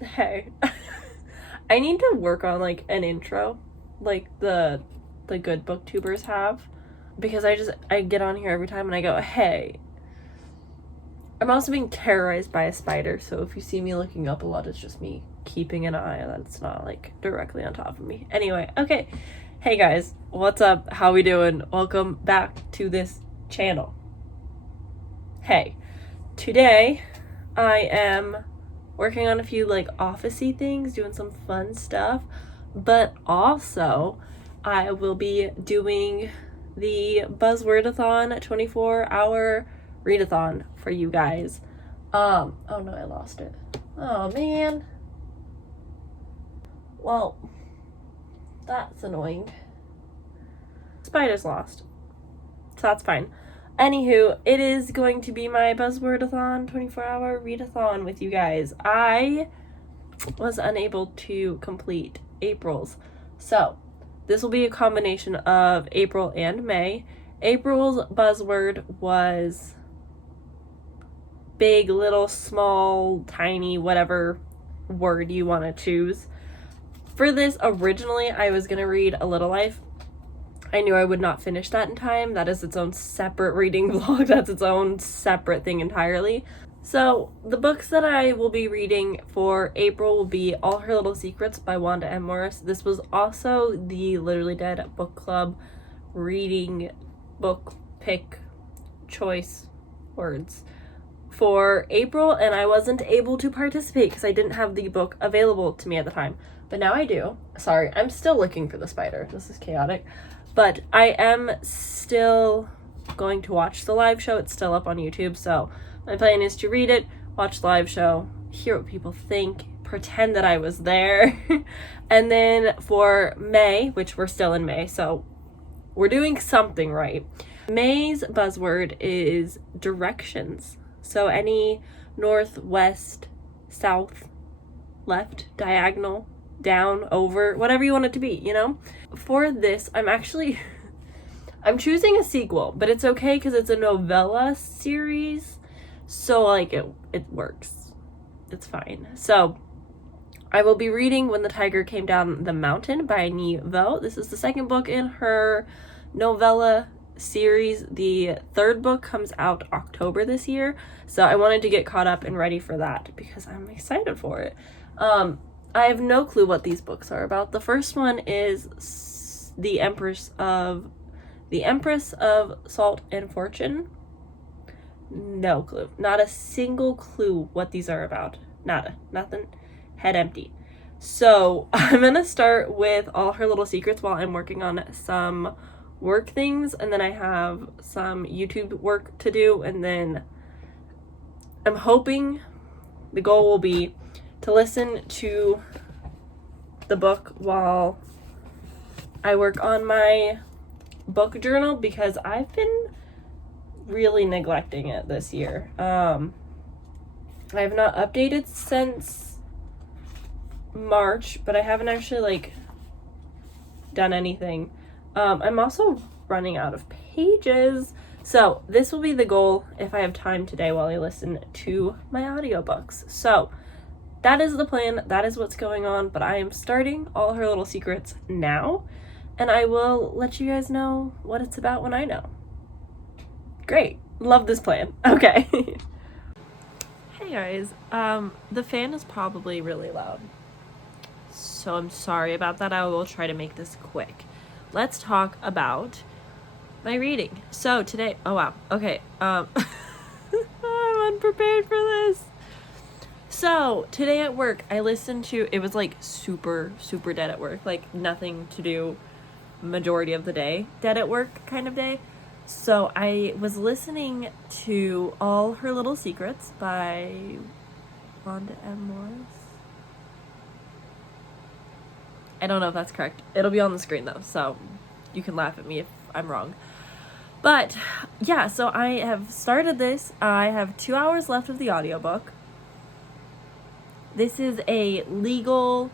Hey, I need to work on like an intro, like the good booktubers have, because I get on here every time and I go, hey. I'm also being terrorized by a spider, so if you see me looking up a lot, it's just me keeping an eye that's not like directly on top of me. Anyway, okay. Hey guys, what's up? How we doing? Welcome back to this channel. Hey, today I am working on a few like office-y things, doing some fun stuff, but also I will be doing the buzzwordathon 24-hour readathon for you guys. Oh no, I lost it. Oh man. Well, that's annoying. Spider's lost, so that's fine. Anywho, it is going to be my buzzwordathon 24-hour readathon with you guys. I was unable to complete April's, so this will be a combination of April and May. April's buzzword was big, little, small, tiny, whatever word you want to choose. For this, originally, I was going to read A Little Life. I knew I would not finish that in time. That is its own separate reading vlog. That's its own separate thing entirely. So the books that I will be reading for April will be All Her Little Secrets by Wanda M. Morris. This was also the Literally Dead Book Club reading book pick choice words for April, and I wasn't able to participate because I didn't have the book available to me at the time. But now I do. Sorry, I'm still looking for the spider. This is chaotic. But I am still going to watch the live show. It's still up on YouTube, so my plan is to read it, watch the live show, hear what people think, pretend that I was there. And then for May, which we're still in May, so we're doing something right. May's buzzword is directions. So any north, west, south, left, diagonal, down, over, whatever you want it to be, you know? For this, I'm choosing a sequel, but it's okay because it's a novella series. So like it works. It's fine. So I will be reading When the Tiger Came Down the Mountain by Ni Vo. This is the second book in her novella series. The third book comes out October this year, so I wanted to get caught up and ready for that because I'm excited for it. I have no clue what these books are about. The first one is the Empress of Salt and Fortune. No clue. Not a single clue what these are about. Nada. Nothing. Head empty. So I'm gonna start with All Her Little Secrets while I'm working on some work things, and then I have some YouTube work to do, and then I'm hoping the goal will be to listen to the book while I work on my book journal because I've been really neglecting it this year. I have not updated since March, but I haven't actually like done anything. I'm also running out of pages, so this will be the goal if I have time today while I listen to my audiobooks. So that is the plan, that is what's going on, but I am starting All Her Little Secrets now, and I will let you guys know what it's about when I know. Great, love this plan. Okay. Hey guys, the fan is probably really loud, so I'm sorry about that. I will try to make this quick. Let's talk about my reading. So today, oh wow, okay, I'm unprepared for this. So today at work, I listened to, it was like super dead at work, like nothing to do majority of the day, dead at work kind of day. So I was listening to All Her Little Secrets by Wanda M. Morris. I don't know if that's correct. It'll be on the screen though, so you can laugh at me if I'm wrong. But yeah, so I have started this. I have 2 hours left of the audiobook. This is a legal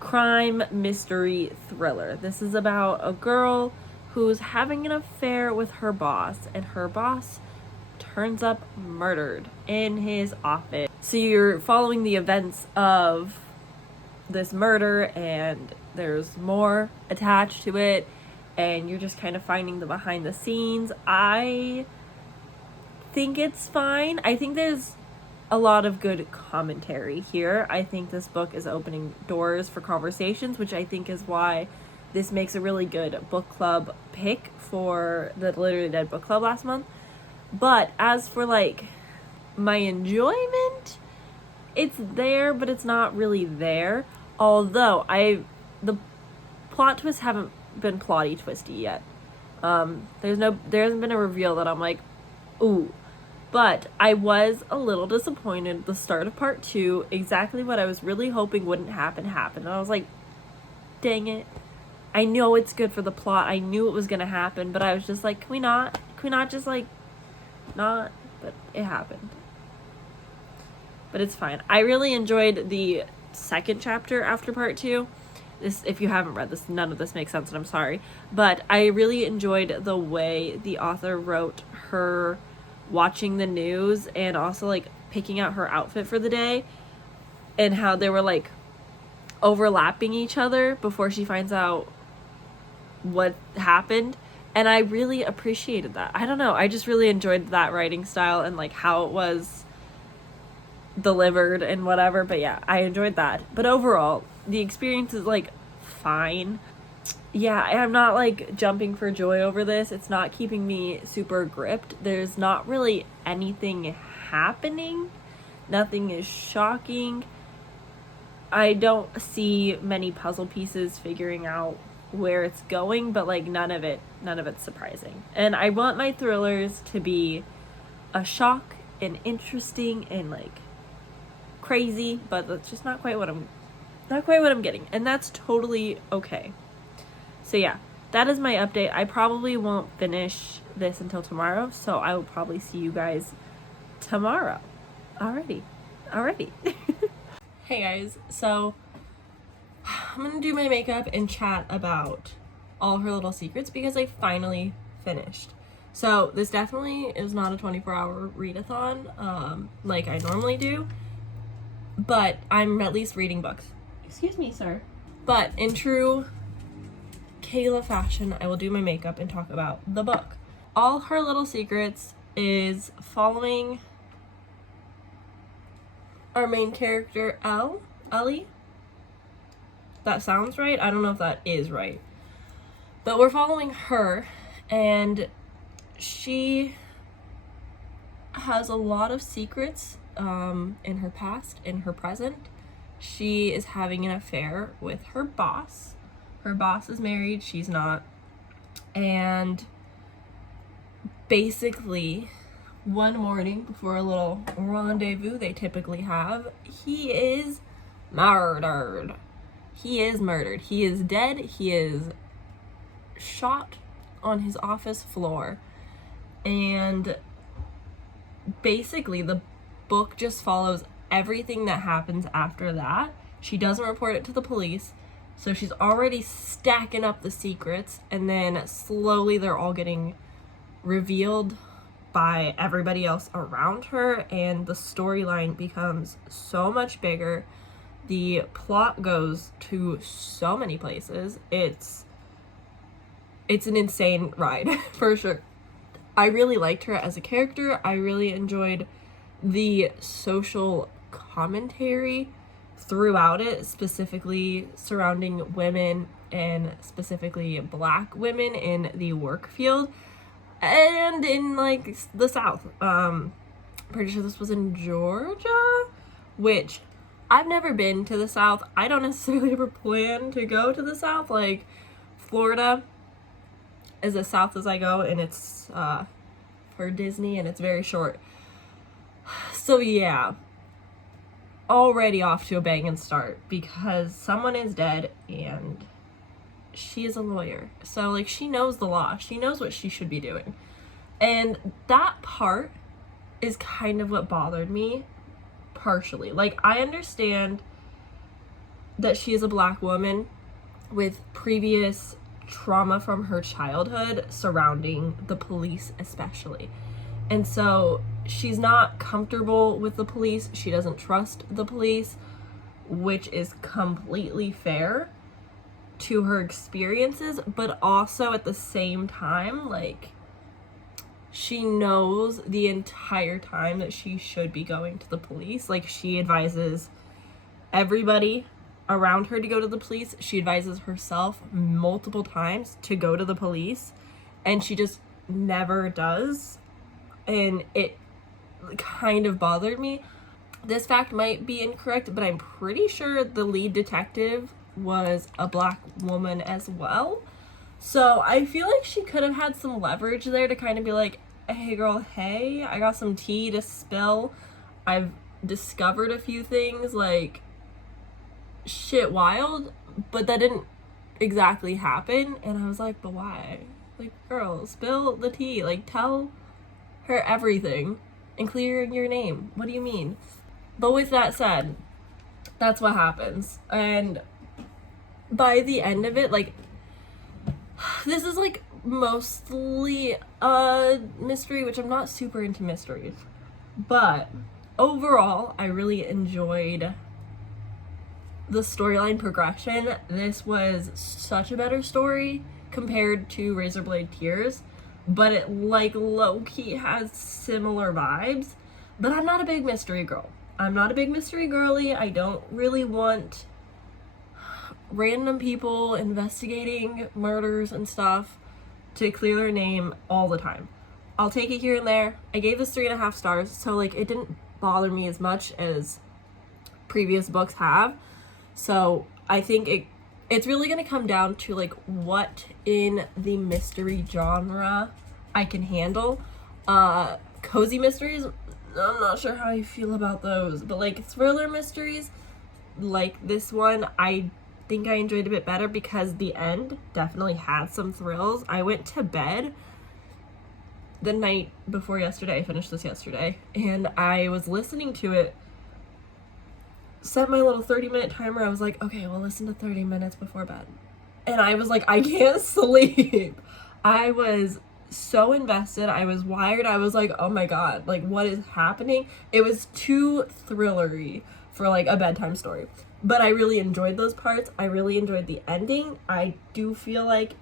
crime mystery thriller. This is about a girl who's having an affair with her boss, and her boss turns up murdered in his office. So you're following the events of this murder, and there's more attached to it, and you're just kind of finding the behind the scenes. I think it's fine. I think there's a lot of good commentary here. I think this book is opening doors for conversations, which I think is why this makes a really good book club pick for the Literally Dead book club last month. But as for like my enjoyment, it's there, but it's not really there. Although the plot twists haven't been plotty twisty yet. There hasn't been a reveal that I'm like, ooh. But I was a little disappointed at the start of part 2. Exactly what I was really hoping wouldn't happen happened. And I was like, dang it. I know it's good for the plot. I knew it was gonna happen, but I was just like, can we not just like not? But it happened. But it's fine. I really enjoyed the second chapter after part 2. This, if you haven't read this, none of this makes sense, and I'm sorry. But I really enjoyed the way the author wrote her watching the news and also like picking out her outfit for the day, and how they were like overlapping each other before she finds out what happened. And I really appreciated that. I don't know, I just really enjoyed that writing style and like how it was delivered and whatever. But yeah, I enjoyed that. But overall, the experience is like fine. Yeah, I'm not like jumping for joy over this. It's not keeping me super gripped. There's not really anything happening. Nothing is shocking. I don't see many puzzle pieces figuring out where it's going, but like none of it's surprising. And I want my thrillers to be a shock and interesting and like crazy, but that's just not quite what I'm getting, and that's totally okay. So yeah, that is my update. I probably won't finish this until tomorrow, so I will probably see you guys tomorrow. Alrighty. Hey guys, so I'm gonna do my makeup and chat about All Her Little Secrets because I finally finished. So this definitely is not a 24-hour readathon like I normally do, but I'm at least reading books. Excuse me, sir. But in true Kayla fashion, I will do my makeup and talk about the book. All Her Little Secrets is following our main character, Ellie. That sounds right. I don't know if that is right. But we're following her, and she has a lot of secrets in her past, in her present. She is having an affair with her boss. Her boss is married, she's not. And basically, one morning before a little rendezvous they typically have, he is murdered. He is dead. He is shot on his office floor. And basically, the book just follows everything that happens after that. She doesn't report it to the police, so she's already stacking up the secrets, and then slowly they're all getting revealed by everybody else around her, and the storyline becomes so much bigger. The plot goes to so many places. It's an insane ride for sure. I really liked her as a character. I really enjoyed the social commentary throughout it, specifically surrounding women and specifically Black women in the work field and in like the South. Pretty sure this was in Georgia, which I've never been to the South. I don't necessarily ever plan to go to the South. Like, Florida is as south as I go, and it's for Disney, and it's very short. So yeah, already off to a banging start because someone is dead and she is a lawyer. So like, she knows the law. She knows what she should be doing. And that part is kind of what bothered me partially. Like, I understand that she is a Black woman with previous trauma from her childhood surrounding the police especially. And so she's not comfortable with the police. She doesn't trust the police, which is completely fair to her experiences, but also at the same time, like, she knows the entire time that she should be going to the police. Like, she advises everybody around her to go to the police. She advises herself multiple times to go to the police, and she just never does. And it kind of bothered me. This fact might be incorrect, but I'm pretty sure the lead detective was a Black woman as well. So I feel like she could have had some leverage there to kind of be like, hey girl, hey, I got some tea to spill. I've discovered a few things, like, shit wild, but that didn't exactly happen. And I was like, but why? Like, girl, spill the tea. Like, tell her everything and clear your name. What do you mean? But with that said, that's what happens. And by the end of it, like, this is like mostly a mystery, which I'm not super into mysteries, but overall I really enjoyed the storyline progression. This was such a better story compared to Razorblade Tears, but it like low-key has similar vibes. But I'm not a big mystery girl. I'm not a big mystery girly. I don't really want random people investigating murders and stuff to clear their name all the time. I'll take it here and there. I gave this 3.5 stars, so like it didn't bother me as much as previous books have. So I think it's really gonna come down to like what in the mystery genre I can handle. Cozy mysteries, I'm not sure how I feel about those, but like thriller mysteries like this one, I think I enjoyed a bit better because the end definitely had some thrills. I went to bed the night before yesterday. I finished this yesterday, and I was listening to it, set my little 30-minute timer. I was like, okay, we'll listen to 30 minutes before bed. And I was like, I can't sleep. I was so invested. I was wired. I was like, oh my god, like, what is happening? It was too thrillery for like a bedtime story. But I really enjoyed those parts. I really enjoyed the ending. I do feel like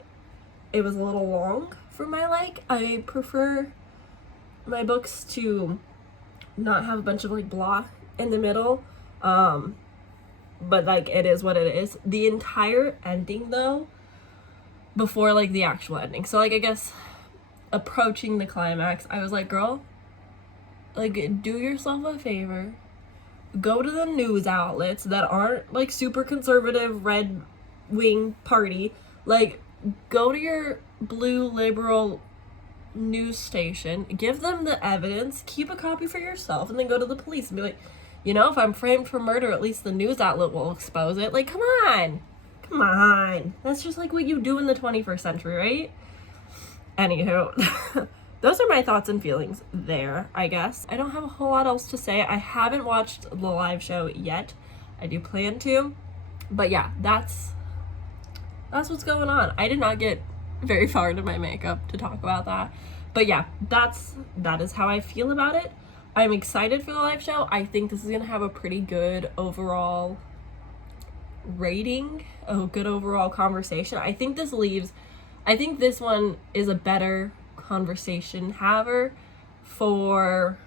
it was a little long for my like. I prefer my books to not have a bunch of like blah in the middle. But like, it is what it is. The entire ending though, before like the actual ending, so like I guess approaching the climax, I was like, girl, like, do yourself a favor, go to the news outlets that aren't like super conservative red wing party, like go to your blue liberal news station, give them the evidence, keep a copy for yourself, and then go to the police and be like, you know, if I'm framed for murder, at least the news outlet will expose it. Like, come on, that's just like what you do in the 21st century, right? Anywho, those are my thoughts and feelings there, I guess. I don't have a whole lot else to say. I haven't watched the live show yet. I do plan to. But yeah, that's what's going on. I did not get very far into my makeup to talk about that. But yeah, that is how I feel about it. I'm excited for the live show. I think this is going to have a pretty good overall rating, a good overall conversation. I think this one is a better conversation haver for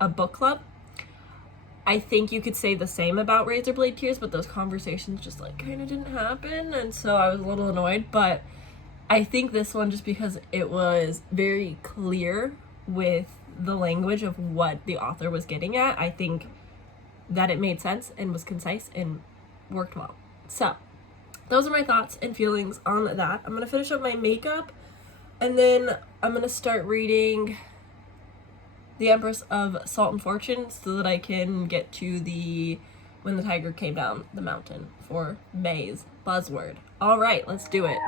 a book club. I think you could say the same about Razorblade Tears, but those conversations just like kind of didn't happen, and so I was a little annoyed. But I think this one, just because it was very clear with the language of what the author was getting at, I think that it made sense and was concise and worked well. So those are my thoughts and feelings on that. I'm gonna finish up my makeup, and then I'm gonna start reading The Empress of Salt and Fortune so that I can get to the When the Tiger Came Down the Mountain for May's buzzword. All right, let's do it.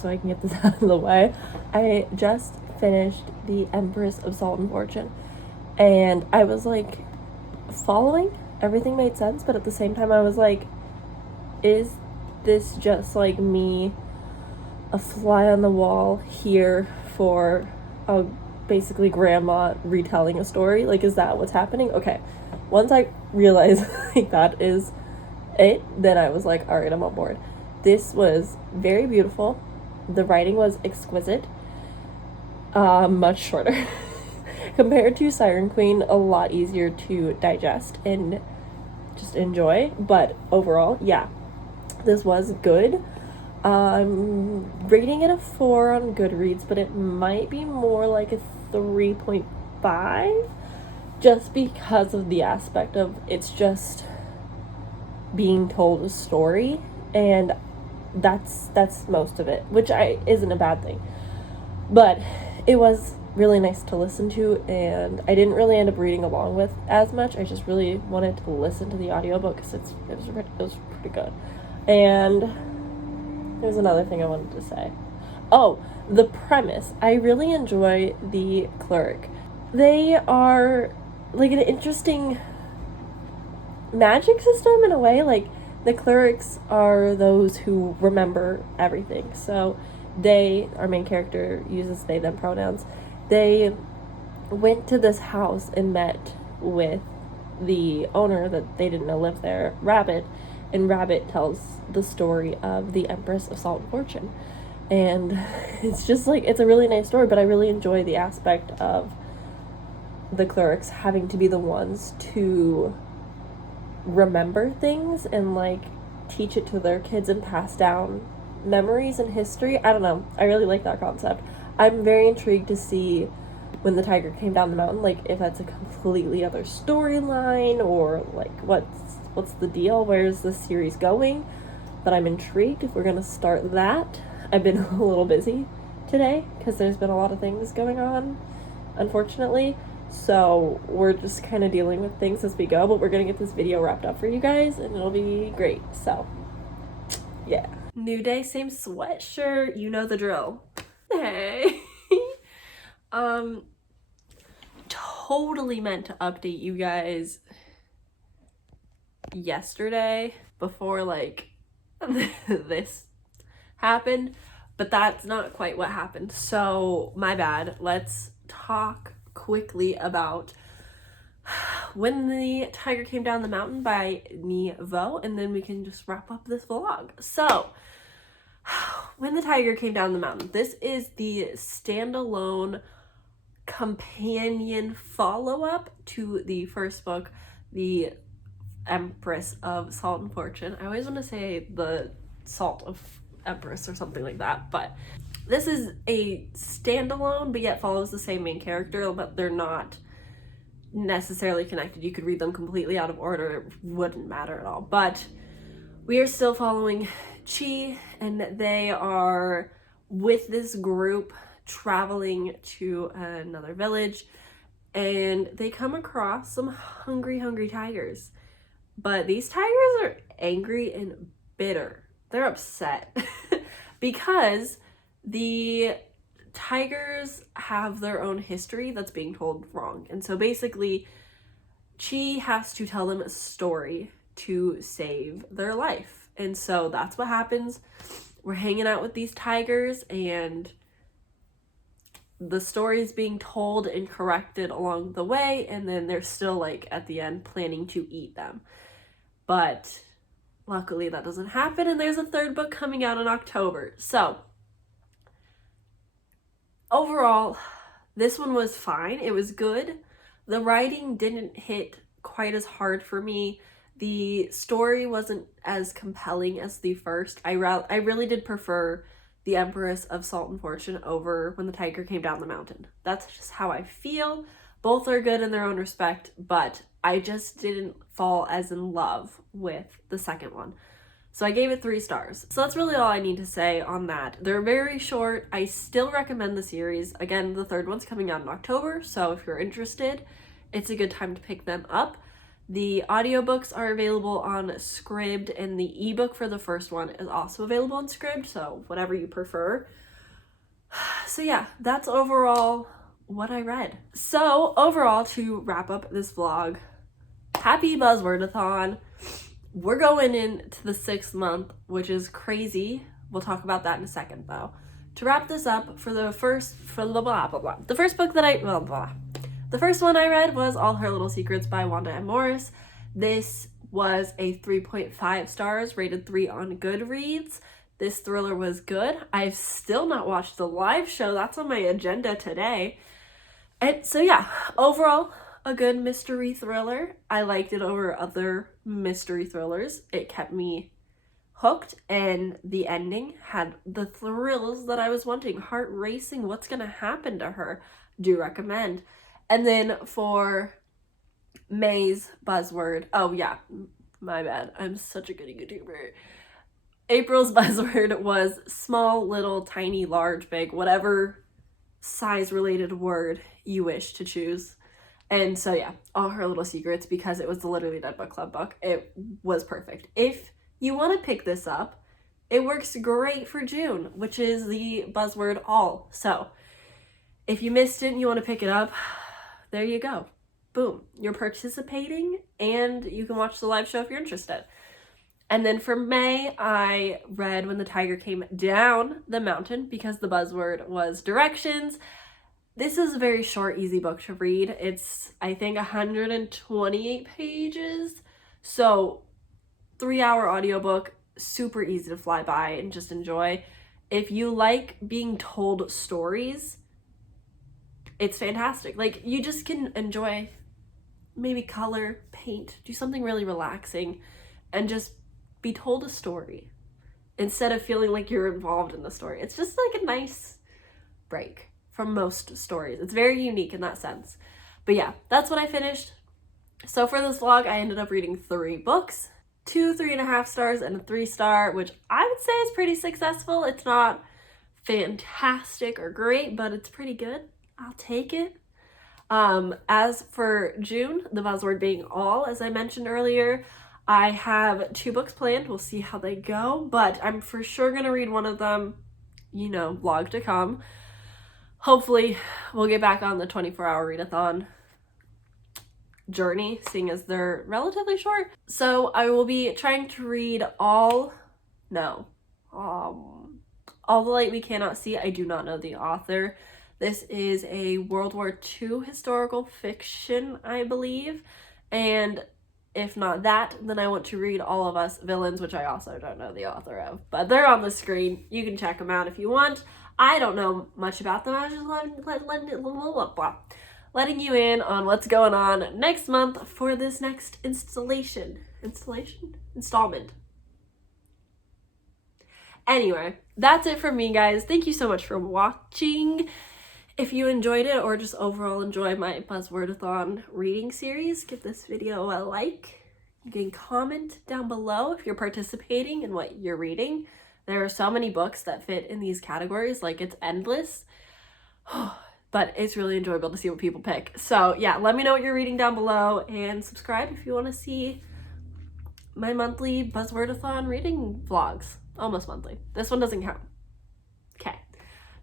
just so I can get this out of the way. I just finished The Empress of Salt and Fortune, and I was like following, everything made sense, but at the same time I was like, is this just like me, a fly on the wall here for a basically grandma retelling a story? Like, is that what's happening? Okay, once I realized like that is it, then I was like, all right, I'm on board. This was very beautiful. The writing was exquisite. Much shorter compared to Siren Queen, a lot easier to digest and just enjoy, but overall, yeah, this was good. Rating it a 4 on Goodreads, but it might be more like a 3.5 just because of the aspect of it's just being told a story, and that's most of it, which isn't a bad thing. But it was really nice to listen to, and I didn't really end up reading along with as much. I just really wanted to listen to the audiobook because it was pretty good. And there's another thing I wanted to say. Oh, the premise. I really enjoy the cleric. They are like an interesting magic system in a way. Like, the clerics are those who remember everything. So our main character uses they, them pronouns. They went to this house and met with the owner that they didn't know lived there, Rabbit, and Rabbit tells the story of the Empress of Salt and Fortune. And it's just like, it's a really nice story, but I really enjoy the aspect of the clerics having to be the ones to remember things and like teach it to their kids and pass down memories and history. I don't know. I really like that concept. I'm very intrigued to see when the tiger came down the mountain, like if that's a completely other storyline or like what's the deal? Where's this series going? But I'm intrigued if we're gonna start that. I've been a little busy today because there's been a lot of things going on, unfortunately. So we're just kind of dealing with things as we go, but we're gonna get this video wrapped up for you guys and it'll be great. So yeah. New day, same sweatshirt, you know the drill. Hey. Totally meant to update you guys yesterday before like this happened, but that's not quite what happened. So my bad. Let's talk quickly about When the Tiger Came Down the Mountain by Nevo, and then we can just wrap up this vlog. So When the Tiger Came Down the Mountain, this is the standalone companion follow-up to the first book, The Empress of Salt and Fortune. I always want to say the Salt of Empress or something like that, but this is a standalone but yet follows the same main character, but they're not necessarily connected. You could read them completely out of order, it wouldn't matter at all. But we are still following Chi, and they are with this group traveling to another village, and they come across some hungry tigers. But these tigers are angry and bitter. They're upset because the tigers have their own history that's being told wrong. And so basically, Chi has to tell them a story to save their life. And so that's what happens. We're hanging out with these tigers, and the story is being told and corrected along the way, and then they're still like at the end planning to eat them. But luckily that doesn't happen, and there's a third book coming out in October. So overall, this one was fine. It was good. The writing didn't hit quite as hard for me. The story wasn't as compelling as the first. I really did prefer The Empress of Salt and Fortune over When the Tiger Came Down the Mountain. That's just how I feel. Both are good in their own respect, but I just didn't fall as in love with the second one. So I gave it 3 stars. So that's really all I need to say on that. They're very short. I still recommend the series. Again, the third one's coming out in October, so if you're interested, it's a good time to pick them up. The audiobooks are available on Scribd, and the ebook for the first one is also available on Scribd, so whatever you prefer. So yeah, that's overall what I read. So overall, to wrap up this vlog, happy buzzwordathon. We're going into the 6th month, which is crazy. We'll talk about that in a second though. To wrap this up, the first one I read was All Her Little Secrets by Wanda M. Morris. This was a 3.5 stars, rated 3 on Goodreads. This thriller was good. I've still not watched the live show. That's on my agenda today. And so yeah, overall, a good mystery thriller. I liked it over other mystery thrillers. It kept me hooked, and the ending had the thrills that I was wanting. Heart racing, what's gonna happen to her? Do recommend. And then for May's buzzword, oh yeah, my bad, I'm such a good YouTuber. April's buzzword was small, little, tiny, large, big, whatever size related word you wish to choose. And so yeah, All Her Little Secrets, because it was the Literally Dead Book Club book, it was perfect. If you want to pick this up, it works great for June, which is the buzzword all. So if you missed it and you want to pick it up, there you go. Boom. You're participating, and you can watch the live show if you're interested. And then for May, I read When the Tiger Came Down the Mountain, because the buzzword was directions. This is a very short, easy book to read. It's, I think, 128 pages. So 3-hour audiobook, super easy to fly by and just enjoy. If you like being told stories, it's fantastic. Like, you just can enjoy, maybe color, paint, do something really relaxing, and just be told a story instead of feeling like you're involved in the story. It's just like a nice break from most stories. It's very unique in that sense. But yeah, that's what I finished. So for this vlog, I ended up reading 3 books, 2 3.5 stars and a 3-star, which I would say is pretty successful. It's not fantastic or great, but it's pretty good. I'll take it. As for June, the buzzword being all, as I mentioned earlier, I have 2 books planned. We'll see how they go, but I'm for sure gonna read one of them, you know, vlog to come. Hopefully we'll get back on the 24-hour readathon journey, seeing as they're relatively short. So I will be trying to read All the Light We Cannot See. I do not know the author. This is a World War II historical fiction, I believe. And if not that, then I want to read All of Us Villains, which I also don't know the author of. But they're on the screen. You can check them out if you want. I don't know much about them. I was just letting you in on what's going on next month for this next installment. Anyway, that's it from me, guys. Thank you so much for watching. If you enjoyed it, or just overall enjoy my buzzwordathon reading series, give this video a like. You can comment down below if you're participating in what you're reading. There are so many books that fit in these categories, like it's endless. But it's really enjoyable to see what people pick. So yeah, let me know what you're reading down below, and subscribe if you want to see my monthly buzzwordathon reading vlogs. Almost monthly. This one doesn't count. Okay.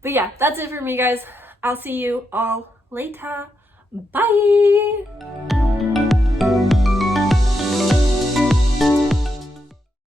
But yeah, that's it for me, guys. I'll see you all later. Bye!